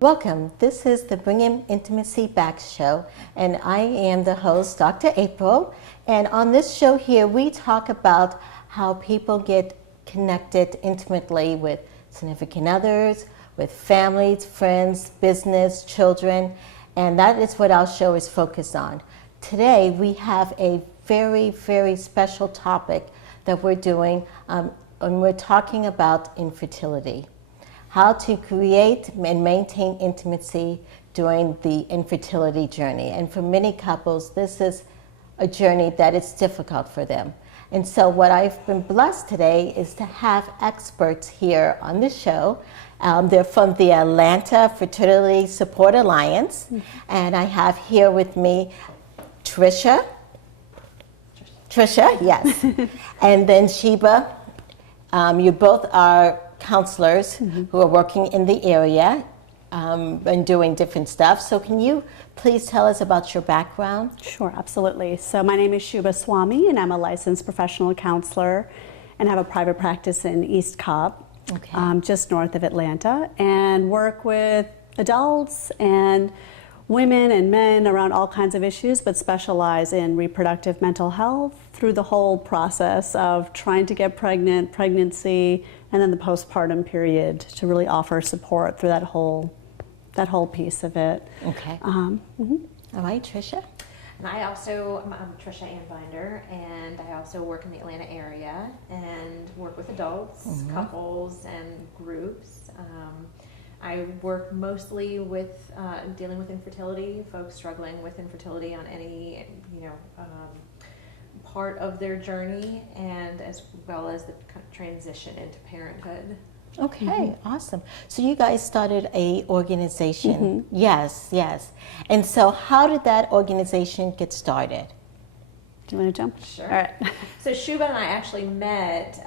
Welcome. This is the Bringing Intimacy Back show, and I am the host, Dr. April. And on this show here, we talk about how people get connected intimately with significant others, with families, friends, business, children, and that is what our show is focused on. Today, we have a very, very special topic that we're doing, and we're talking about infertility. How to create and maintain intimacy during the infertility journey. And for many couples, this is a journey that is difficult for them. And so what I've been blessed today is to have experts here on the show. They're from the Atlanta Fertility Support Alliance. And I have here with me Tricia, yes. And then Shubha. You both are counselors who are working in the area and doing different stuff. So can you please tell us about your background? Sure, absolutely. So my name is Shubha Swamy, and I'm a licensed professional counselor and have a private practice in East Cobb, just north of Atlanta, and work with adults and women and men around all kinds of issues, but specialize in reproductive mental health through the whole process of trying to get pregnant, pregnancy, and then the postpartum period to really offer support through that whole piece of it. Okay. All right, Tricia? And I'm Tricia Anbinder, and I also work in the Atlanta area and work with adults, couples, and groups. I work mostly with dealing with infertility, folks struggling with infertility on any, part of their journey, and as well as the kind of transition into parenthood. Okay, awesome. So you guys started a organization. Yes. And so how did that organization get started? Do you want to jump? Sure. All right. So Shubha and I actually met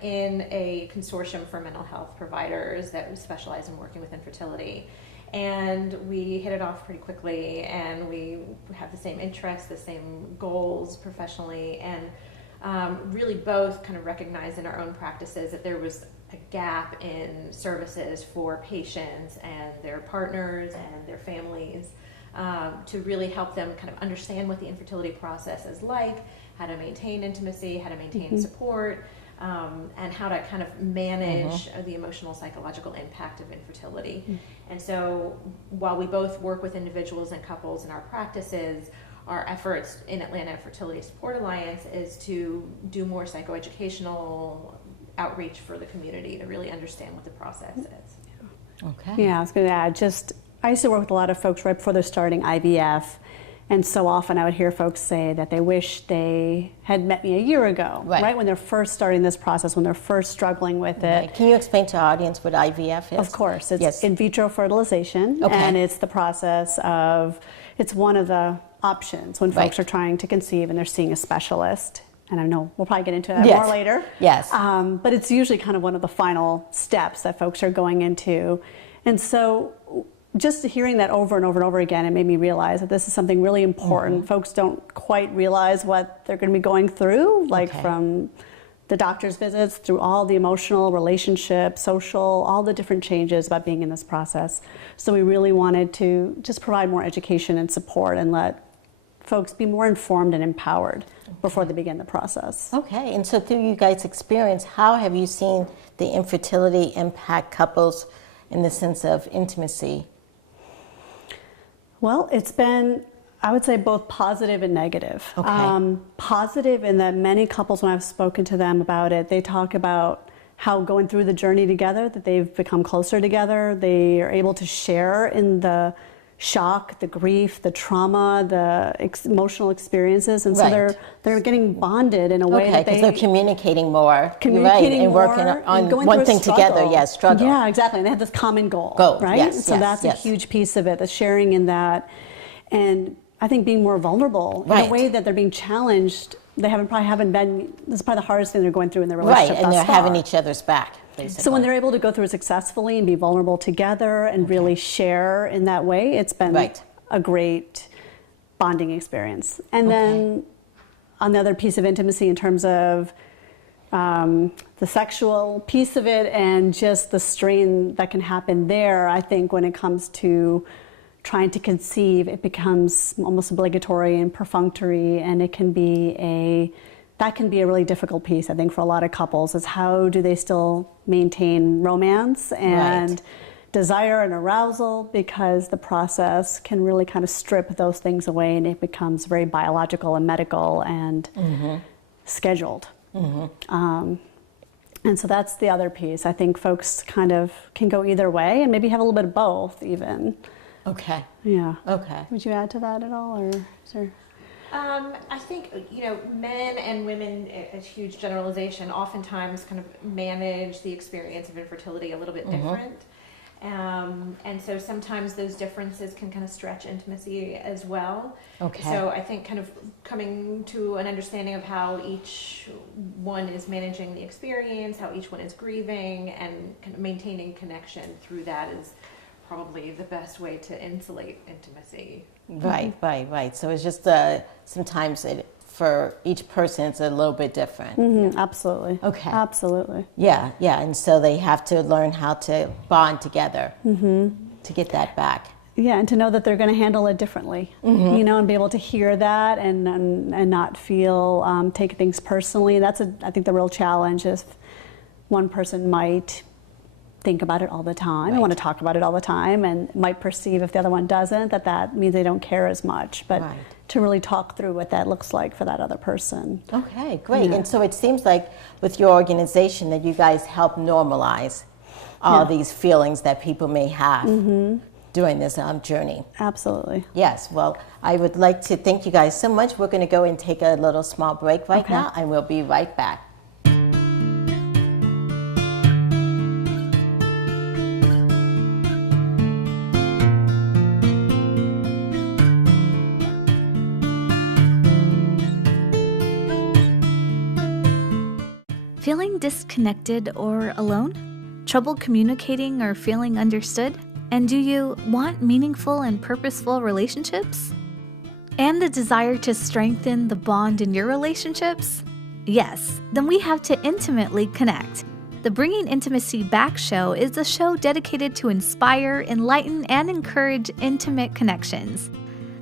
in a consortium for mental health providers that specialize in working with infertility. And we hit it off pretty quickly, and we have the same interests, the same goals professionally, and really both kind of recognized in our own practices that there was a gap in services for patients and their partners and their families to really help them kind of understand what the infertility process is like, how to maintain intimacy, how to maintain support, and how to kind of manage the emotional, psychological impact of infertility. And so while we both work with individuals and couples in our practices, our efforts in Atlanta Fertility Support Alliance is to do more psychoeducational outreach for the community to really understand what the process is. Okay. Yeah, I was going to add, I used to work with a lot of folks right before they're starting IVF, and so often I would hear folks say that they wish they had met me a year ago, right? When they're first starting this process, when they're first struggling with it. Right. Can you explain to our audience what IVF is? Of course. It's in vitro fertilization, and it's the process of, it's one of the options when folks are trying to conceive and they're seeing a specialist. And I know we'll probably get into that more later. Yes. But it's usually kind of one of the final steps that folks are going into. And so just hearing that over and over and over again, it made me realize that this is something really important. Folks don't quite realize what they're going to be going through, from the doctor's visits through all the emotional, relationship, social, all the different changes about being in this process. So we really wanted to just provide more education and support and let folks be more informed and empowered before they begin the process. Okay, and so through you guys' experience, how have you seen the infertility impact couples in the sense of intimacy? Well, it's been, I would say, both positive and negative. Okay. Positive in that many couples, when I've spoken to them about it, they talk about how going through the journey together, that they've become closer together. They are able to share in the shock, the grief, the trauma, the emotional experiences, and so they're getting bonded in a way that because they're communicating more, and working on one thing together. Struggle. Yeah, exactly. And they have this common goal, right? Yes, so that's a huge piece of it, the sharing in that, and I think being more vulnerable in a way that they're being challenged. They haven't been. This is probably the hardest thing they're going through in their relationship. Right, and they're having each other's back. Basically. So when they're able to go through it successfully and be vulnerable together and really share in that way, it's been a great bonding experience. And then another piece of intimacy in terms of the sexual piece of it and just the strain that can happen there. I think when it comes to trying to conceive, it becomes almost obligatory and perfunctory, and it can be a really difficult piece, I think, for a lot of couples, is how do they still maintain romance and desire and arousal, because the process can really kind of strip those things away, and it becomes very biological and medical and scheduled. And so that's the other piece. I think folks kind of can go either way and maybe have a little bit of both even. Okay. Yeah. Okay. Would you add to that at all, or is there? I think, men and women, a huge generalization, oftentimes kind of manage the experience of infertility a little bit different. And so sometimes those differences can kind of stretch intimacy as well. Okay. So I think kind of coming to an understanding of how each one is managing the experience, how each one is grieving, and kind of maintaining connection through that is probably the best way to insulate intimacy. Right. So it's just sometimes for each person it's a little bit different. Absolutely. Okay. Absolutely. Yeah, and so they have to learn how to bond together to get that back. Yeah, and to know that they're going to handle it differently, and be able to hear that and not feel, take things personally. That's, I think, the real challenge. If one person might think about it all the time and want to talk about it all the time, and might perceive if the other one doesn't, that means they don't care as much. But to really talk through what that looks like for that other person. Okay, great. And so it seems like with your organization that you guys help normalize all these feelings that people may have during this journey. Absolutely. Yes, well, I would like to thank you guys so much. We're going to go and take a little small break right now, and we'll be right back. Feeling disconnected or alone? Trouble communicating or feeling understood? And do you want meaningful and purposeful relationships? And the desire to strengthen the bond in your relationships? Yes, then we have to intimately connect. The Bringing Intimacy Back show is a show dedicated to inspire, enlighten, and encourage intimate connections.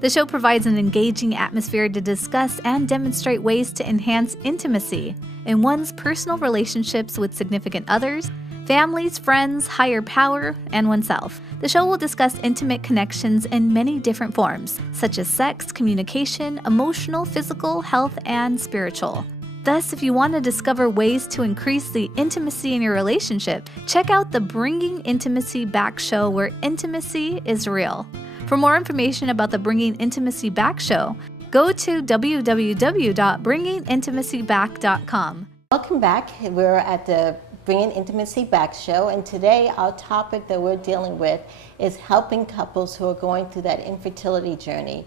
The show provides an engaging atmosphere to discuss and demonstrate ways to enhance intimacy in one's personal relationships with significant others, families, friends, higher power, and oneself. The show will discuss intimate connections in many different forms, such as sex, communication, emotional, physical, health, and spiritual. Thus, if you want to discover ways to increase the intimacy in your relationship, check out the Bringing Intimacy Back show, where intimacy is real. For more information about the Bringing Intimacy Back show, go to www.bringingintimacyback.com. Welcome back. We're at the Bringing Intimacy Back show, and today our topic that we're dealing with is helping couples who are going through that infertility journey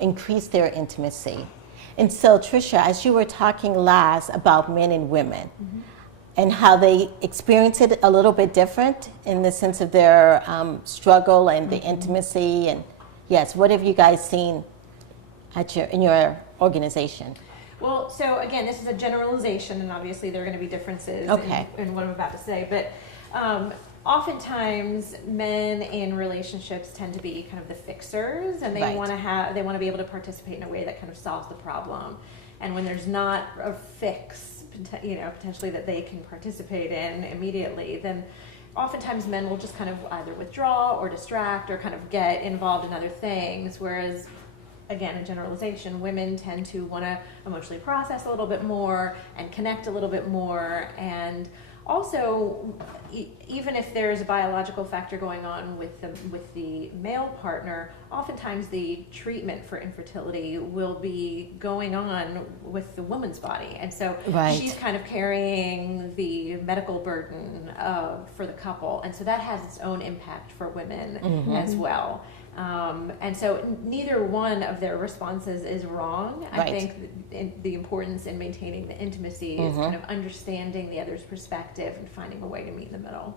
increase their intimacy. And so, Tricia, as you were talking last about men and women, and how they experience it a little bit different in the sense of their struggle and the intimacy, and yes, what have you guys seen in your organization? Well, so again, this is a generalization, and obviously there are going to be differences in what I'm about to say, but oftentimes men in relationships tend to be kind of the fixers, and they want to be able to participate in a way that kind of solves the problem. And when there's not a fix, potentially that they can participate in immediately, then oftentimes men will just kind of either withdraw or distract or kind of get involved in other things, whereas, again, a generalization, women tend to want to emotionally process a little bit more and connect a little bit more. And also, even if there's a biological factor going on with the male partner, oftentimes the treatment for infertility will be going on with the woman's body, and so she's kind of carrying the medical burden for the couple, and so that has its own impact for women as well. And so neither one of their responses is wrong. I think the importance in maintaining the intimacy is kind of understanding the other's perspective and finding a way to meet in the middle.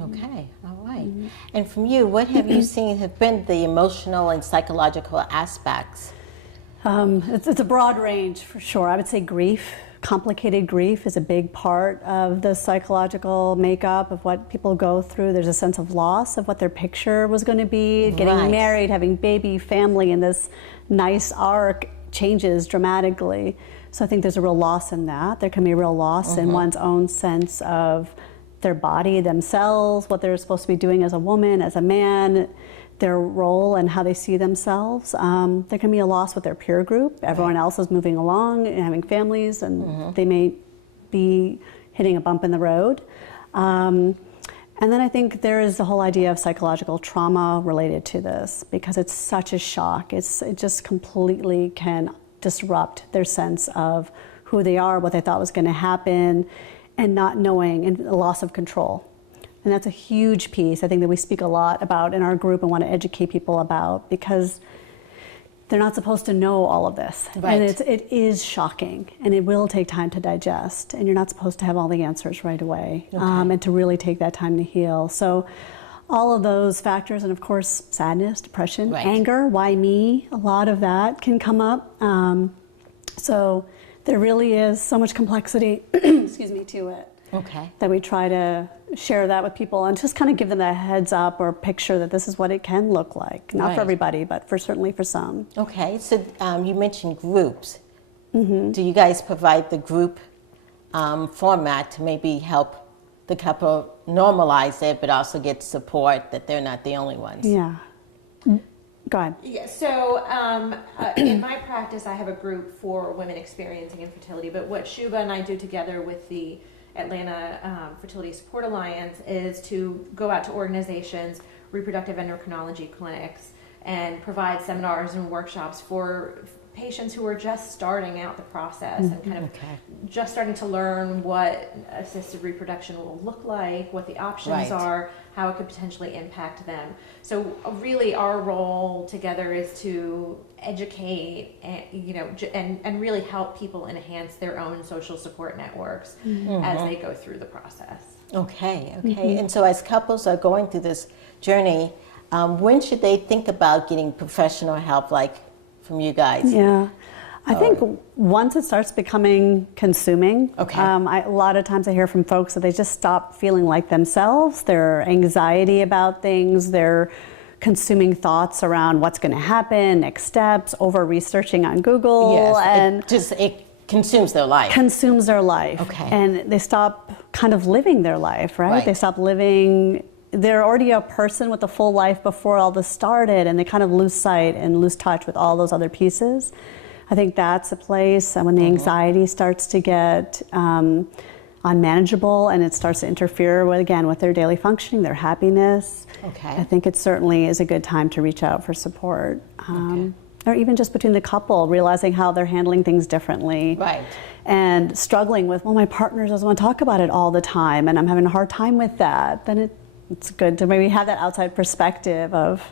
Okay, all right. And from you, what have you seen have been the emotional and psychological aspects? It's a broad range for sure. I would say grief complicated grief is a big part of the psychological makeup of what people go through. There's a sense of loss of what their picture was going to be. Getting married, having baby, family, and this nice arc changes dramatically. So I think there's a real loss in that. There can be a real loss in one's own sense of their body, themselves, what they're supposed to be doing as a woman, as a man, their role and how they see themselves. There can be a loss with their peer group. Everyone else is moving along and having families, and they may be hitting a bump in the road. And then I think there is the whole idea of psychological trauma related to this, because it's such a shock. It just completely can disrupt their sense of who they are, what they thought was going to happen, and not knowing, and a loss of control. And that's a huge piece, I think, that we speak a lot about in our group and want to educate people about, because they're not supposed to know all of this. Right. And it is shocking, and it will take time to digest, and you're not supposed to have all the answers right away, and to really take that time to heal. So all of those factors, and of course, sadness, depression, anger, why me? A lot of that can come up. So there really is so much complexity, excuse me, to it. That we try to share that with people and just kind of give them that heads up or picture that this is what it can look like. Not for everybody, but certainly for some. Okay, so you mentioned groups. Do you guys provide the group format to maybe help the couple normalize it, but also get support that they're not the only ones? Yeah. Go ahead. Yeah, so in my practice, I have a group for women experiencing infertility, but what Shubha and I do together with the Atlanta Fertility Support Alliance is to go out to organizations, reproductive endocrinology clinics, and provide seminars and workshops for patients who are just starting out the process and kind of just starting to learn what assisted reproduction will look like, what the options are, how it could potentially impact them. So really our role together is to educate and really help people enhance their own social support networks as they go through the process. Okay. And so as couples are going through this journey, when should they think about getting professional help, like from you guys? Yeah, I think once it starts becoming consuming, a lot of times I hear from folks that they just stop feeling like themselves. Their anxiety about things, their consuming thoughts around what's going to happen, next steps, over researching on Google, and it consumes their life. Consumes their life, and they stop kind of living their life, right? They stop living. They're already a person with a full life before all this started, and they kind of lose sight and lose touch with all those other pieces. I think that's a place when the anxiety starts to get unmanageable and it starts to interfere with their daily functioning, their happiness. I think it certainly is a good time to reach out for support. Or even just between the couple, realizing how they're handling things differently. And struggling with, well, my partner doesn't want to talk about it all the time, and I'm having a hard time with that. Then it's good to maybe have that outside perspective of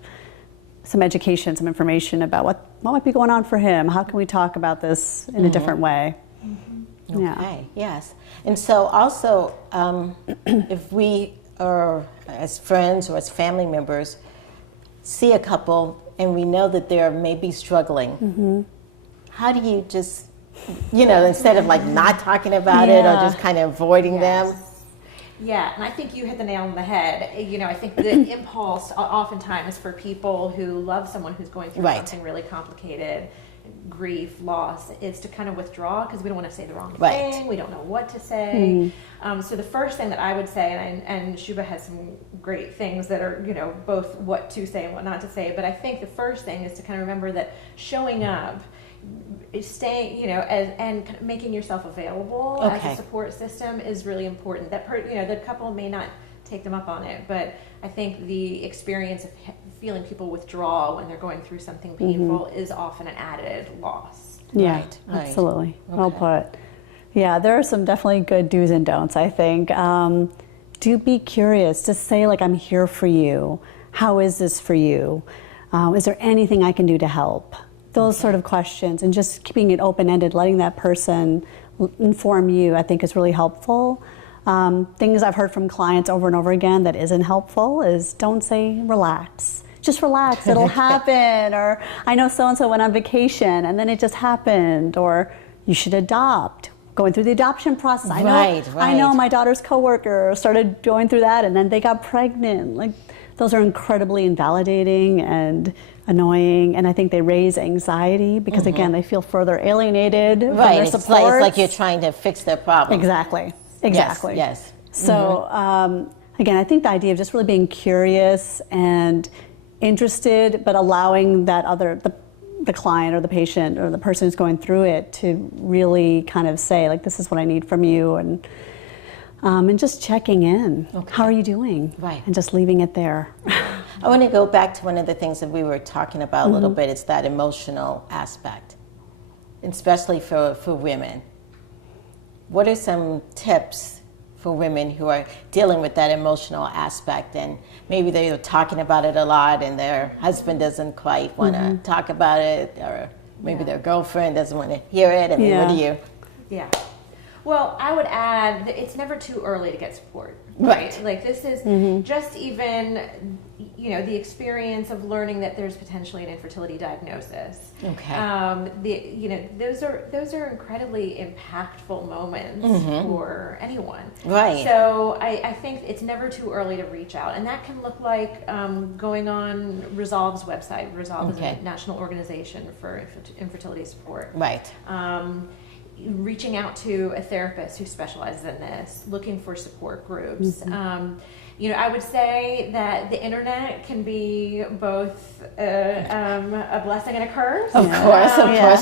some education, some information about what might be going on for him. How can we talk about this in a different way? Yes. And so also, if we are, as friends or as family members, see a couple and we know that they're maybe struggling, how do you just, instead of like not talking about it or just kind of avoiding them? Yeah, and I think you hit the nail on the head. I think the impulse oftentimes for people who love someone who's going through something really complicated, grief, loss, is to kind of withdraw because we don't want to say the wrong thing. We don't know what to say. So the first thing that I would say, and Shubha has some great things that are, both what to say and what not to say, but I think the first thing is to kind of remember that showing up, staying, and making yourself available as a support system is really important. That the couple may not take them up on it, but I think the experience of feeling people withdraw when they're going through something painful is often an added loss. Absolutely. Well put. Yeah, there are some definitely good do's and don'ts, I think. Do be curious. Just say, like, I'm here for you. How is this for you? Is there anything I can do to help? Those sort of questions, and just keeping it open-ended, letting that person inform you, I think is really helpful. Things I've heard from clients over and over again that isn't helpful is don't say relax. Just relax, it'll happen. Or I know so-and-so went on vacation and then it just happened. Or you should adopt. going through the adoption process. I Right, I know right. my daughter's coworker started going through that and then they got pregnant. Like, those are incredibly invalidating and annoying, and I think they raise anxiety because again, they feel further alienated from Right, their it's supports. like you're trying to fix their problem. Exactly. Yes. So again, I think the idea of just really being curious and interested, but allowing that the client or the patient or the person who's going through it to really kind of say, like, this is what I need from you, and just checking in. Okay. How are you doing? Right. And just leaving it there. I want to go back to one of the things that we were talking about a little bit. It's that emotional aspect, especially for women. What are some tips for women who are dealing with that emotional aspect, and maybe they're talking about it a lot and their husband doesn't quite want to talk about it, or maybe their girlfriend doesn't want to hear it? I mean, what do you? Yeah. Well, I would add that it's never too early to get support. Right. Like, this is just even, the experience of learning that there's potentially an infertility diagnosis. Okay. Those are incredibly impactful moments for anyone. Right. So I think it's never too early to reach out, and that can look like going on Resolve's website. Resolve is a national organization for infertility support. Right. Reaching out to a therapist who specializes in this, looking for support groups. I would say that the internet can be both a blessing and a curse. Of course,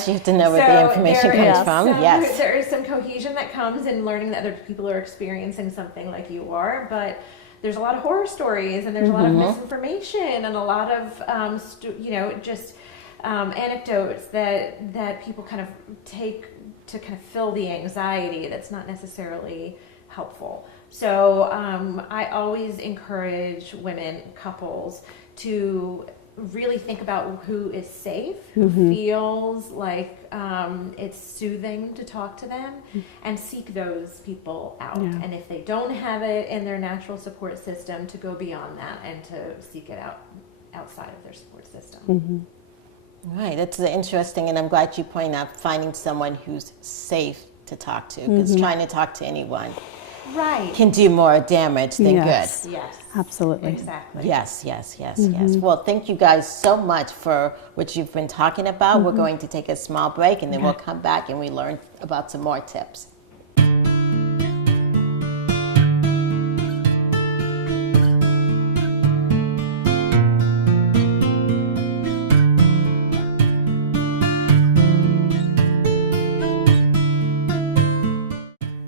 you have to know where the information comes from. Yes. There is some cohesion that comes in learning that other people are experiencing something like you are, but there's a lot of horror stories, and there's a lot of misinformation, and a lot of anecdotes that people kind of take to kind of fill the anxiety that's not necessarily helpful. So I always encourage women, couples, to really think about who is safe, who feels like it's soothing to talk to them, and seek those people out. And if they don't have it in their natural support system, to go beyond that and to seek it out outside of their support system. Right, that's interesting, and I'm glad you point out finding someone who's safe to talk to, because trying to talk to anyone can do more damage than good. Yes, Absolutely. exactly. Yes. Well, thank you guys so much for what you've been talking about. We're going to take a small break, and then we'll come back and we learn about some more tips.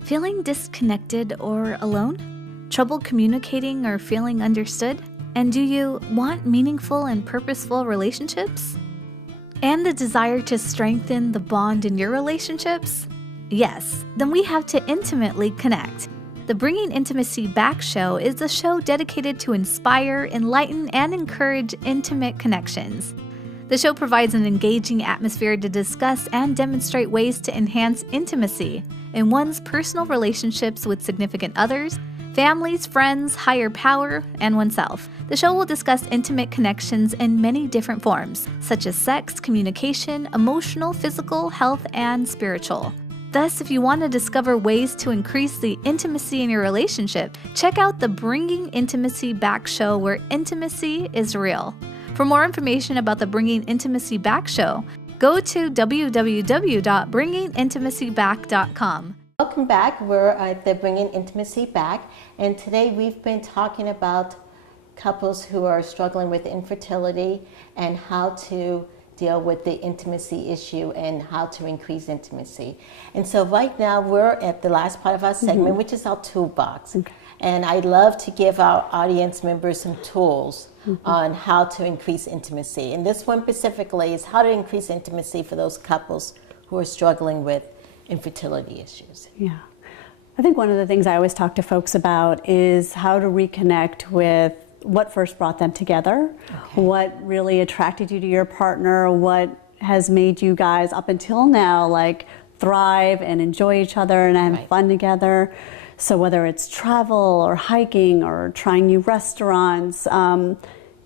Feeling disconnected or alone? Trouble communicating or feeling understood? And do you want meaningful and purposeful relationships? And the desire to strengthen the bond in your relationships? Yes, then we have to intimately connect. The Bringing Intimacy Back show is a show dedicated to inspire, enlighten, and encourage intimate connections. The show provides an engaging atmosphere to discuss and demonstrate ways to enhance intimacy in one's personal relationships with significant others, families, friends, higher power, and oneself. The show will discuss intimate connections in many different forms, such as sex, communication, emotional, physical, health, and spiritual. Thus, if you want to discover ways to increase the intimacy in your relationship, check out the Bringing Intimacy Back show, where intimacy is real. For more information about the Bringing Intimacy Back show, go to www.bringingintimacyback.com. Welcome back. We're at the Bringing Intimacy Back, and today we've been talking about couples who are struggling with infertility and how to deal with the intimacy issue and how to increase intimacy. And so right now we're at the last part of our segment, which is our toolbox. And I'd love to give our audience members some tools on how to increase intimacy. And this one specifically is how to increase intimacy for those couples who are struggling with infertility issues. Yeah. I think one of the things I always talk to folks about is how to reconnect with what first brought them together, what really attracted you to your partner, what has made you guys up until now like thrive and enjoy each other and have fun together. So whether it's travel or hiking or trying new restaurants,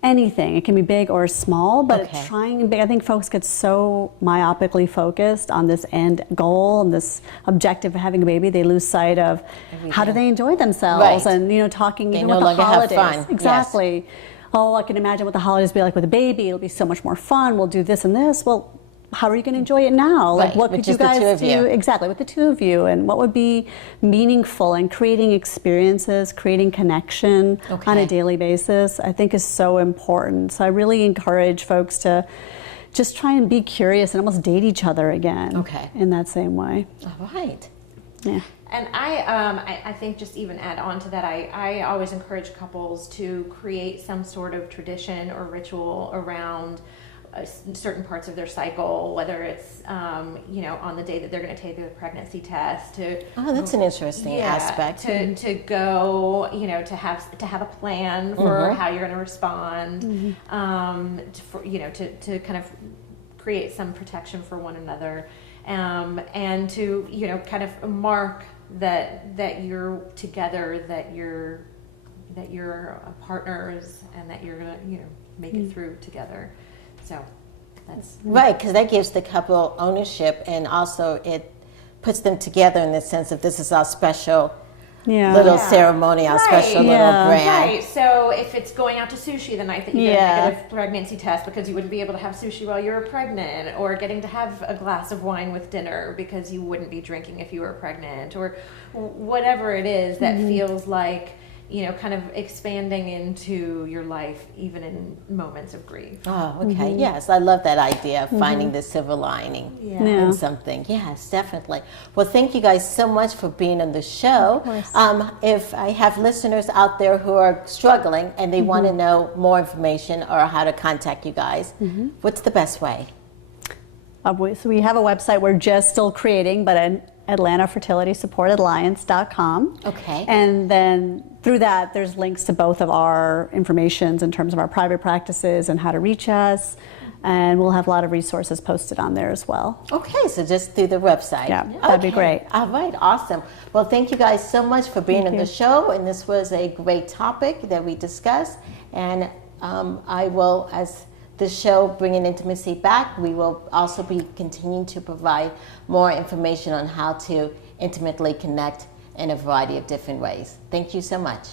anything. It can be big or small, but Okay. trying big. I think folks get so myopically focused on this end goal and this objective of having a baby, they lose sight of how do they enjoy themselves, Right. and talking They even no with the longer have holidays. fun. Yes. Exactly. Oh, I can imagine what the holidays will be like with a baby. It'll be so much more fun. We'll do this and this. Well, how are you going to enjoy it now? Right, Like, what with could you just the two guys of you. do exactly with the two of you, and what would be meaningful, and creating experiences, creating connection on Okay. a daily basis, I think is so important. So I really encourage folks to just try and be curious and almost date each other again. Okay. In that same way. All right. Yeah. And I think just even add on to that, I always encourage couples to create some sort of tradition or ritual around certain parts of their cycle, whether it's on the day that they're going to take the pregnancy test. Oh, that's an interesting aspect. To go, to have a plan for how you're going to respond, to kind of create some protection for one another, and to kind of mark that you're together, that you're partners, and that you're gonna make it through together. So that's Right, because that gives the couple ownership, and also it puts them together in the sense of this is our special little ceremony, our special little brand. Right. So if it's going out to sushi the night that you get a negative pregnancy test because you wouldn't be able to have sushi while you were pregnant, or getting to have a glass of wine with dinner because you wouldn't be drinking if you were pregnant, or whatever it is that feels like kind of expanding into your life, even in moments of grief. Oh, okay. Yes, I love that idea of finding the silver lining in something. Yes, definitely. Well, thank you guys so much for being on the show. If I have listeners out there who are struggling and they want to know more information or how to contact you guys, what's the best way? So we have a website we're just still creating, but at AtlantaFertilitySupportAlliance.com. Okay. And then through that, there's links to both of our informations in terms of our private practices and how to reach us. And we'll have a lot of resources posted on there as well. Okay, so just through the website. Yeah, that'd be great. All right, awesome. Well, thank you guys so much for being on the show. And this was a great topic that we discussed. And I will, as the show Bringing Intimacy Back, we will also be continuing to provide more information on how to intimately connect in a variety of different ways. Thank you so much.